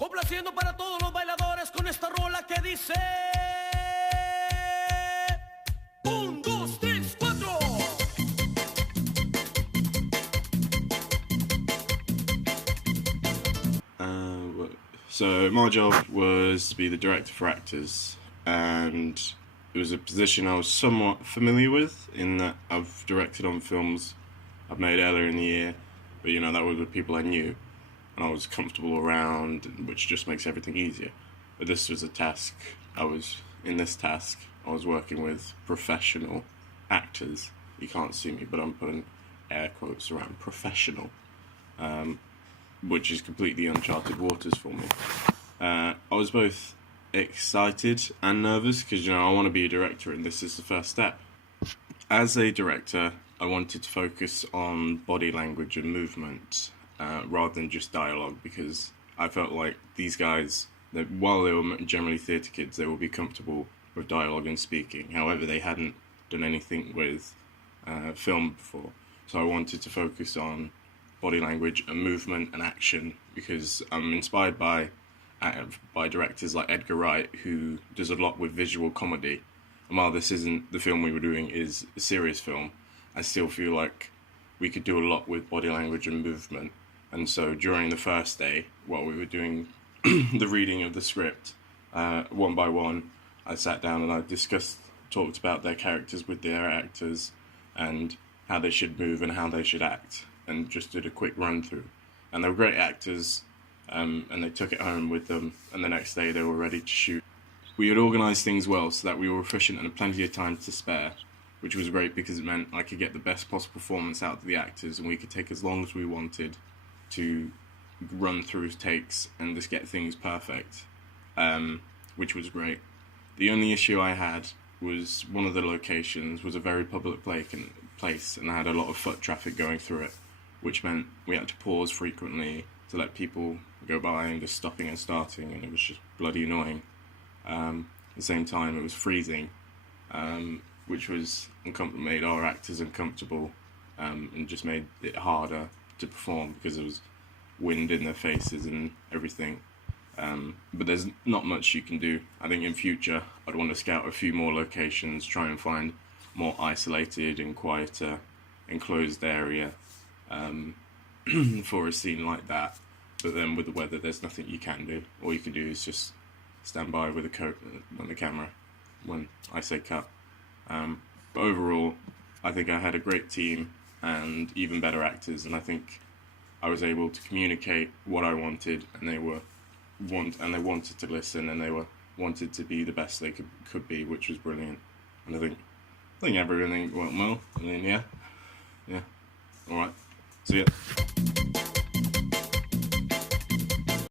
Complaciendo para todos los bailadores con esta rola que dice... Un, dos, tres, cuatro. So my job was to be the director for actors, and it was a position I was somewhat familiar with in that I've directed on films I've made earlier in the year, but you know, that was with people I knew and I was comfortable around, which just makes everything easier. But this was a task, I was working with professional actors. You can't see me, but I'm putting air quotes around professional, which is completely uncharted waters for me. I was both excited and nervous because, you know, I want to be a director and this is the first step. As a director, I wanted to focus on body language and movement rather than just dialogue, because I felt like these guys, that while they were generally theatre kids, they will be comfortable with dialogue and speaking. However, they hadn't done anything with film before. So I wanted to focus on body language and movement and action, because I'm inspired by directors like Edgar Wright, who does a lot with visual comedy. And while this isn't the film we were doing is a serious film, I still feel like we could do a lot with body language and movement. And so during the first day, while we were doing the reading of the script, one by one, I sat down and I talked about their characters with their actors and how they should move and how they should act, and just did a quick run through. And they were great actors, and they took it home with them, and the next day they were ready to shoot. We had organised things well so that we were efficient and had plenty of time to spare, which was great because it meant I could get the best possible performance out of the actors, and we could take as long as we wanted to run through takes and just get things perfect, which was great. The only issue I had was one of the locations was a very public place and had a lot of foot traffic going through it, which meant we had to pause frequently to let people go by and just stopping and starting, and it was just bloody annoying. At the same time, it was freezing, which made our actors uncomfortable, and just made it harder to perform because there was wind in their faces and everything. But there's not much you can do. I think in future I'd want to scout a few more locations, try and find more isolated and quieter enclosed area for a scene like that. But then with the weather, there's nothing you can do. All you can do is just stand by with a coat on the camera when I say cut. But overall, I think I had a great team and even better actors, and I think I was able to communicate what I wanted, and they wanted to listen, and they wanted to be the best they could be, which was brilliant. And I think everything went well. I mean, yeah, all right. So yeah.